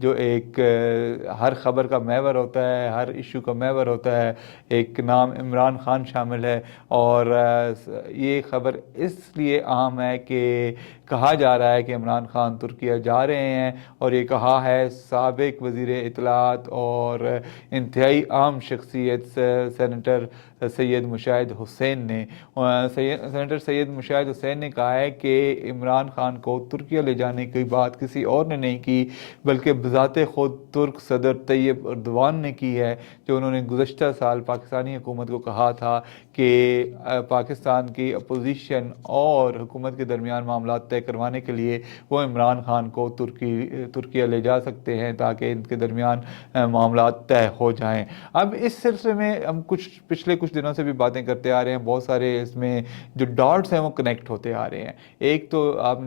جو ایک ہر خبر کا محور ہوتا ہے، ہر ایشو کا محور ہوتا ہے، ایک نام عمران خان شامل ہے۔ اور یہ خبر اس لیے اہم ہے کہ کہا جا رہا ہے کہ عمران خان ترکیہ جا رہے ہیں، اور یہ کہا ہے سابق وزیر اطلاعات اور انتہائی عام شخصیت سینیٹر سید مشاہد حسین نے۔ سینیٹر سید مشاہد حسین نے کہا ہے کہ عمران خان کو ترکیہ لے جانے کی بات کسی اور نے نہیں کی، بلکہ بذات خود ترک صدر طیب اردوان نے کی ہے، جو انہوں نے گزشتہ سال پاکستانی حکومت کو کہا تھا کہ پاکستان کی اپوزیشن اور حکومت کے درمیان معاملات طے کروانے کے لیے وہ عمران خان کو ترکیہ لے جا سکتے ہیں تاکہ ان کے درمیان معاملات طے ہو جائیں۔ اب اس سلسلے میں ہم پچھلے کچھ دنوں سے بھی باتیں کرتے آ رہے ہیں، بہت سارے اس میں جو ڈاٹس ہیں وہ کنیکٹ ہوتے آ رہے ہیں۔ ایک تو ہم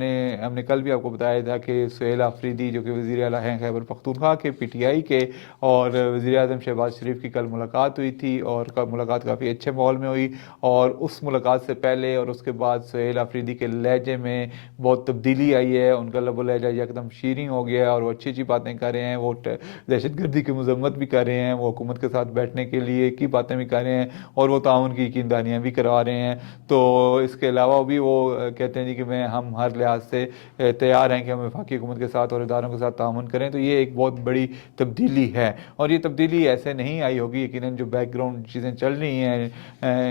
نے کل بھی آپ کو بتایا تھا کہ سہیل آفریدی جو کہ وزیر اعلیٰ ہیں خیبر پختونخوا کے پی ٹی آئی کے، اور وزیر اعظم شہباز شریف کی کل ملاقات ہوئی تھی، اور ملاقات کافی اچھے ماحول میں ہوئی، اور اس ملاقات سے پہلے اور اس کے بعد سہیل آفریدی کے لہجے میں بہت تبدیلی آئی ہے، ان کا لب و لہجہ یکدم شیریں ہو گیا، اور وہ اچھی اچھی باتیں کر رہے ہیں، وہ دہشت گردی کی مذمت بھی کر رہے ہیں، وہ حکومت کے ساتھ بیٹھنے کے لیے کی باتیں بھی کر رہے ہیں، اور وہ تعاون کی یقین دہانیاں بھی کروا رہے ہیں۔ تو اس کے علاوہ بھی وہ کہتے ہیں کہ ہم ہر لحاظ سے تیار ہیں کہ ہم وفاقی حکومت کے ساتھ اور اداروں کے ساتھ تعاون کریں۔ تو یہ ایک بہت بڑی تبدیلی ہے، اور یہ تبدیلی ایسے نہیں آئی ہوگی، یقیناً جو بیک گراؤنڈ چیزیں چل رہی ہیں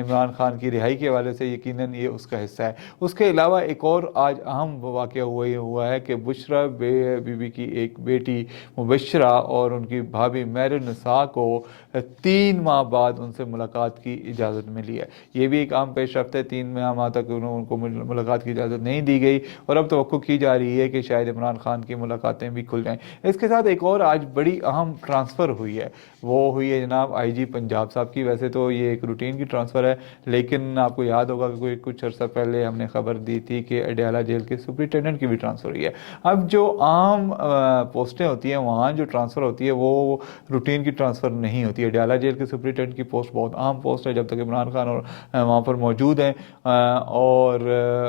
عمران خان کی رہائی کے حوالے سے، یقیناً یہ اس کا حصہ ہے۔ اس کے علاوہ ایک اور آج اہم واقعہ ہوا ہے کہ بشرا بی بی کی ایک بیٹی مبشرہ اور ان کی بھابھی مہر النساء کو 3 ماہ بعد ان سے ملاقات کی اجازت ملی ہے۔ یہ بھی ایک عام پیش رفت ہے، 3 ماہ تک ان کو ملاقات کی اجازت نہیں دی گئی، اور اب توقع کی جا رہی ہے کہ شاید عمران خان کی ملاقاتیں بھی کھل جائیں۔ اس کے ساتھ ایک اور آج بڑی اہم ٹرانسفر ہوئی ہے، وہ ہوئی ہے جناب آئی جی پنجاب صاحب کی۔ ویسے تو یہ ایک روٹین کی ٹرانسفر ہے، لیکن آپ کو یاد ہوگا کہ کچھ عرصہ پہلے ہم نے خبر دی تھی کہ اڈیالہ جیل کے سپرنٹینڈنٹ کی بھی ٹرانسفر ہوئی ہے۔ اب جو عام پوسٹیں ہوتی ہیں وہاں جو ٹرانسفر ہوتی ہے وہ روٹین کی ٹرانسفر نہیں ہوتی ہے۔ اڈیالہ جیل کے سپرنٹینڈنٹ کی پوسٹ بہت عام پوسٹ ہے جب تک عمران خان اور وہاں پر موجود ہیں، اور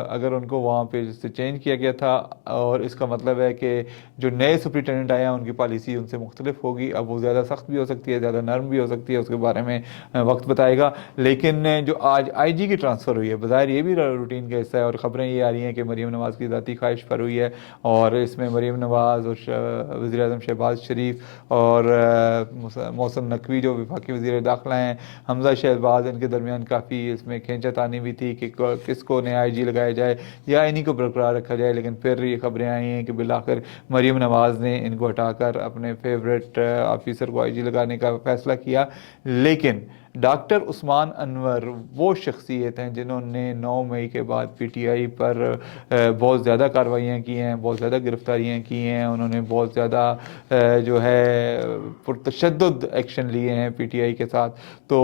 اگر ان کو وہاں پہ سے چینج کیا گیا تھا، اور اس کا مطلب ہے کہ جو نئے سپرنٹینڈنٹ آئے ہیں ان کی پالیسی ان سے مختلف ہوگی۔ اب وہ زیادہ سخت بھی ہو سکتی ہے، زیادہ نرم بھی ہو سکتی ہے، اس کے بارے میں وقت بتائے گا۔ لیکن جو آج آئی جی کی ٹرانسفر ہوئی ہے، بظاہر یہ بھی روٹین کا حصہ ہے، اور خبریں یہ آ رہی ہیں کہ مریم نواز کی ذاتی خواہش پر ہوئی ہے، اور اس میں مریم نواز اور وزیر اعظم شہباز شریف اور محسن نقوی جو وفاقی وزیر داخلہ ہیں، حمزہ شہباز، ان کے درمیان کافی اس میں کھینچا تانی بھی تھی کہ کس کو نیا آئی جی لگایا جائے یا انہی کو برقرار رکھا جائے۔ لیکن پھر یہ خبریں آئی ہیں کہ بالآخر مریم نواز نے ان کو ہٹا کر اپنے فیورٹ آفیسر کو آئی جی لگانے کا فیصلہ کیا۔ لیکن ڈاکٹر عثمان انور وہ شخصیت ہیں جنہوں نے 9 مئی کے بعد پی ٹی آئی پر بہت زیادہ کارروائیاں کی ہیں، بہت زیادہ گرفتاریاں کی ہیں، انہوں نے بہت زیادہ جو ہے پرتشدد ایکشن لیے ہیں پی ٹی آئی کے ساتھ۔ تو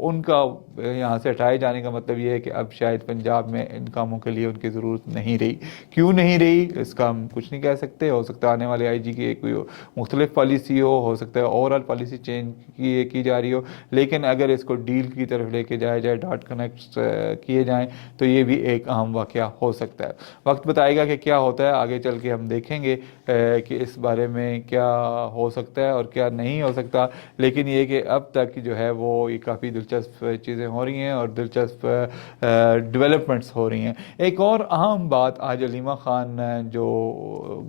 ان کا یہاں سے ہٹائے جانے کا مطلب یہ ہے کہ اب شاید پنجاب میں ان کاموں کے لیے ان کی ضرورت نہیں رہی۔ کیوں نہیں رہی اس کا ہم کچھ نہیں کہہ سکتے، ہو سکتا ہے آنے والے آئی جی کی کوئی مختلف پالیسی ہو سکتا ہے اوور آل پالیسی چینج کی جا رہی ہو، لیکن اگر اس کو ڈیل کی طرف لے کے جایا جائے، ڈاٹ کنیکٹس کیے جائیں، تو یہ بھی ایک اہم واقعہ ہو سکتا ہے۔ وقت بتائے گا کہ کیا ہوتا ہے، آگے چل کے ہم دیکھیں گے کہ اس بارے میں کیا ہو سکتا ہے اور کیا نہیں ہو سکتا۔ لیکن یہ کہ اب تک جو ہے وہ یہ کافی دلچسپ چیزیں ہو رہی ہیں اور دلچسپ ڈیولپمنٹس ہو رہی ہیں۔ ایک اور اہم بات، آج علیمہ خان جو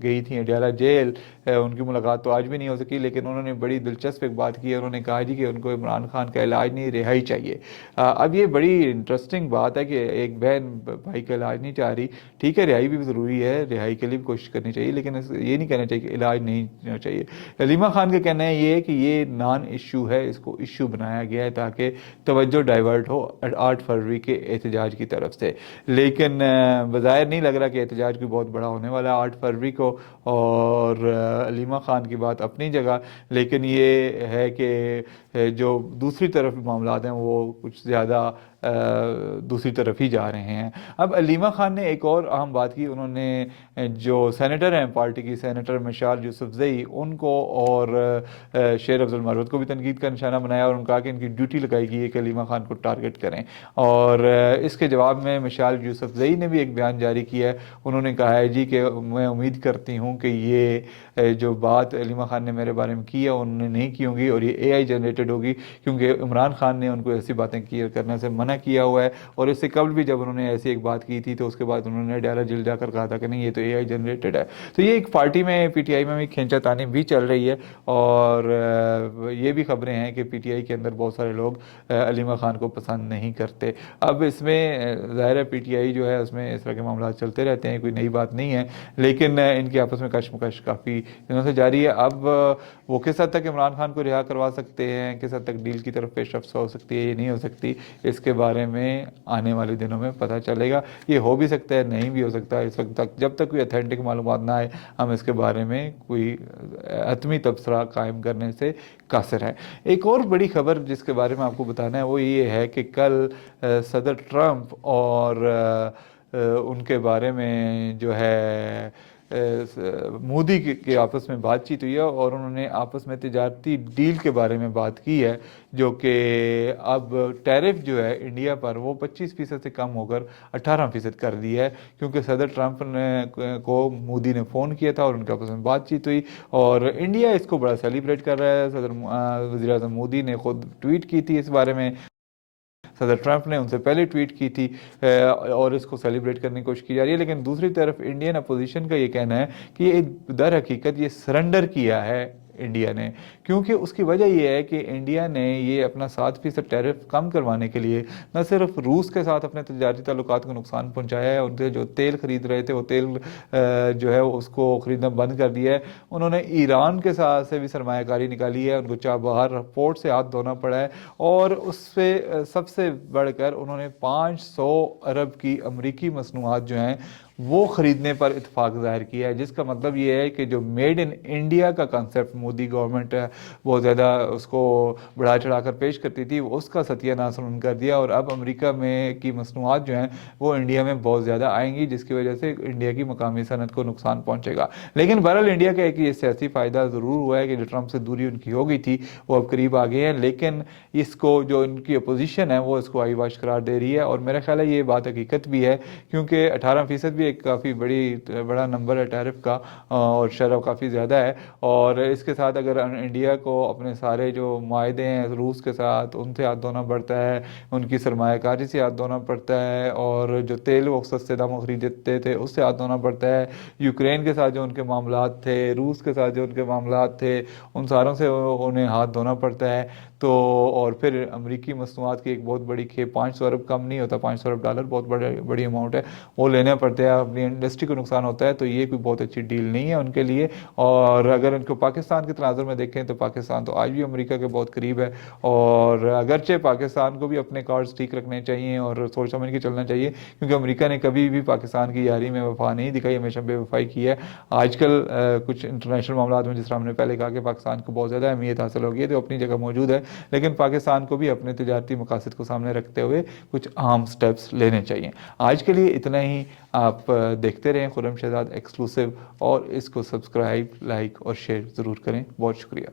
گئی تھیں اڈیالہ جیل، ان کی ملاقات تو آج بھی نہیں ہو سکی، لیکن انہوں نے بڑی دلچسپ ایک بات کی ہے، انہوں نے کہا جی کہ ان کو عمران خان کا علاج نہیں، رہائی چاہیے۔ اب یہ بڑی انٹرسٹنگ بات ہے کہ ایک بہن بھائی کا علاج نہیں چاہ رہی، ٹھیک ہے رہائی بھی ضروری ہے، رہائی کے لیے بھی کوشش کرنی چاہیے، لیکن یہ نہیں کہنا چاہیے کہ علاج نہیں چاہیے۔ علیمہ خان کا کہنا ہے یہ کہ یہ نان ایشو ہے، اس کو ایشو بنایا گیا ہے تاکہ توجہ ڈائیورٹ ہو 8 فروری کے احتجاج کی طرف سے، لیکن بظاہر نہیں لگ رہا کہ احتجاج کوئی بہت بڑا ہونے والا ہے 8 فروری کو۔ اور علیمہ خان کی بات اپنی جگہ، لیکن یہ ہے کہ جو دوسری طرف معاملات ہیں وہ کچھ زیادہ دوسری طرف ہی جا رہے ہیں۔ اب علیمہ خان نے ایک اور اہم بات کی، انہوں نے جو سینیٹر ہیں پارٹی کی، سینیٹر مشال یوسفزئی، ان کو اور شیر افضل مروت کو بھی تنقید کا نشانہ بنایا اور ان کہا کہ ان کی ڈیوٹی لگائی گئی ہے کہ علیمہ خان کو ٹارگٹ کریں، اور اس کے جواب میں مشال یوسفزئی نے بھی ایک بیان جاری کیا ہے۔ انہوں نے کہا ہے جی کہ میں امید کرتی ہوں کہ یہ جو بات علیمہ خان نے میرے بارے میں کی ہے انہوں نے نہیں کی ہوں گی اور یہ اے آئی جنریٹڈ ہوگی، کیونکہ عمران خان نے ان کو ایسی باتیں کرنے سے منع کیا ہوا ہے، اور اس سے قبل بھی جب انہوں نے ایسی ایک بات کی تھی تو اس کے بعد انہوں نے ڈیرہ جل جا کر کہا تھا کہ نہیں یہ تو اے آئی جنریٹڈ ہے۔ تو یہ ایک پارٹی میں پی ٹی آئی میں بھی کھینچا تانی بھی چل رہی ہے، اور یہ بھی خبریں ہیں کہ پی ٹی آئی کے اندر بہت سارے لوگ علیمہ خان کو پسند نہیں کرتے۔ اب اس میں ظاہر ہے پی ٹی آئی جو ہے اس میں اس طرح کے معاملات چلتے رہتے ہیں، کوئی نئی بات نہیں ہے، لیکن ان کی آپس میں کشمکش کافی دنوں سے جاری ہے۔ اب وہ کس حد تک عمران خان کو رہا کروا سکتے ہیں، کس حد تک ڈیل کی طرف پیش رفت ہو سکتی ہے، یہ نہیں ہو سکتی، اس کے بارے میں آنے والے دنوں میں پتہ چلے گا۔ یہ ہو بھی سکتا ہے، نہیں بھی ہو سکتا، اس وقت تک جب تک کوئی اتھینٹک معلومات نہ آئے ہم اس کے بارے میں کوئی حتمی تبصرہ قائم کرنے سے قاصر ہے۔ ایک اور بڑی خبر جس کے بارے میں آپ کو بتانا ہے وہ یہ ہے کہ کل صدر ٹرمپ اور ان کے بارے میں جو ہے مودی کے آپس میں بات چیت ہوئی ہے، اور انہوں نے آپس میں تجارتی ڈیل کے بارے میں بات کی ہے، جو کہ اب ٹیرف جو ہے انڈیا پر وہ 25% سے کم ہو کر 18% کر دیا ہے، کیونکہ صدر ٹرمپ کو مودی نے فون کیا تھا اور ان کے آپس میں بات چیت ہوئی، اور انڈیا اس کو بڑا سیلیبریٹ کر رہا ہے۔ وزیر اعظم مودی نے خود ٹویٹ کی تھی اس بارے میں، صدر ٹرمپ نے ان سے پہلے ٹویٹ کی تھی، اور اس کو سیلیبریٹ کرنے کی کوشش کی جا رہی ہے۔ لیکن دوسری طرف انڈین اپوزیشن کا یہ کہنا ہے کہ یہ در حقیقت یہ سرنڈر کیا ہے انڈیا نے، کیونکہ اس کی وجہ یہ ہے کہ انڈیا نے یہ اپنا 7% ٹیرف کم کروانے کے لیے نہ صرف روس کے ساتھ اپنے تجارتی تعلقات کو نقصان پہنچایا ہے، ان سے جو تیل خرید رہے تھے وہ تیل جو ہے اس کو خریدنا بند کر دیا ہے، انہوں نے ایران کے ساتھ سے بھی سرمایہ کاری نکالی ہے، ان کو چابہار پورٹ سے ہاتھ دھونا پڑا ہے، اور اس سے سب سے بڑھ کر انہوں نے 500 ارب کی امریکی مصنوعات جو ہیں وہ خریدنے پر اتفاق ظاہر کیا ہے، جس کا مطلب یہ ہے کہ جو میڈ ان انڈیا کا کنسیپٹ مودی گورنمنٹ بہت زیادہ اس کو بڑھا چڑھا کر پیش کرتی تھی، اس کا ستیہ ناش انہوں نے کر دیا، اور اب امریکہ میں کی مصنوعات جو ہیں وہ انڈیا میں بہت زیادہ آئیں گی، جس کی وجہ سے انڈیا کی مقامی صنعت کو نقصان پہنچے گا۔ لیکن بہرحال انڈیا کا ایک یہ سیاسی فائدہ ضرور ہوا ہے کہ جو ٹرمپ سے دوری ان کی ہو گئی تھی وہ اب قریب آ گئی ہے، لیکن اس کو جو ان کی اپوزیشن ہے وہ اس کو آئی واش قرار دے رہی ہے، اور میرا خیال ہے یہ بات حقیقت بھی ہے، کیونکہ 18% بھی ایک کافی بڑا نمبر ہے ٹیرف کا، اور شرح کافی زیادہ ہے، اور اس کے ساتھ اگر انڈیا کو اپنے سارے جو معاہدے ہیں روس کے ساتھ ان سے ہاتھ دھونا پڑتا ہے، ان کی سرمایہ کاری سے ہاتھ دھونا پڑتا ہے، اور جو تیل وہ سستے داموں خریدتے تھے اس سے ہاتھ دھونا پڑتا ہے، یوکرین کے ساتھ جو ان کے معاملات تھے، روس کے ساتھ جو ان کے معاملات تھے، ان ساروں سے انہیں ہاتھ دھونا پڑتا ہے، تو اور پھر امریکی مصنوعات کی ایک بہت بڑی کھیپ 500 ارب کم نہیں ہوتا، 500 ارب ڈالر بہت بڑی اماؤنٹ ہے، وہ لینے پڑتے ہیں، اپنی انڈسٹری کو نقصان ہوتا ہے، تو یہ کوئی بہت اچھی ڈیل نہیں ہے ان کے لیے۔ اور اگر ان کو پاکستان کے تناظر میں دیکھیں تو پاکستان تو آج بھی امریکہ کے بہت قریب ہے، اور اگرچہ پاکستان کو بھی اپنے کارڈز ٹھیک رکھنے چاہیے اور سوچ سمجھ کے چلنا چاہیے، کیونکہ امریکہ نے کبھی بھی پاکستان کی یاری میں وفا نہیں دکھائی، ہمیشہ بے وفائی کی ہے۔ آج کل کچھ انٹرنیشنل معاملات میں جس طرح ہم نے پہلے کہا کہ پاکستان کو بہت زیادہ اہمیت حاصل ہوگی ہے، تو اپنی جگہ موجود ہے، لیکن پاکستان کو بھی اپنے تجارتی مقاصد کو سامنے رکھتے ہوئے کچھ اہم سٹیپس لینے چاہیے۔ آج کے لیے اتنا ہی، آپ دیکھتے رہیں خرم شہزاد ایکسکلوسیو، اور اس کو سبسکرائب، لائک اور شیئر ضرور کریں۔ بہت شکریہ۔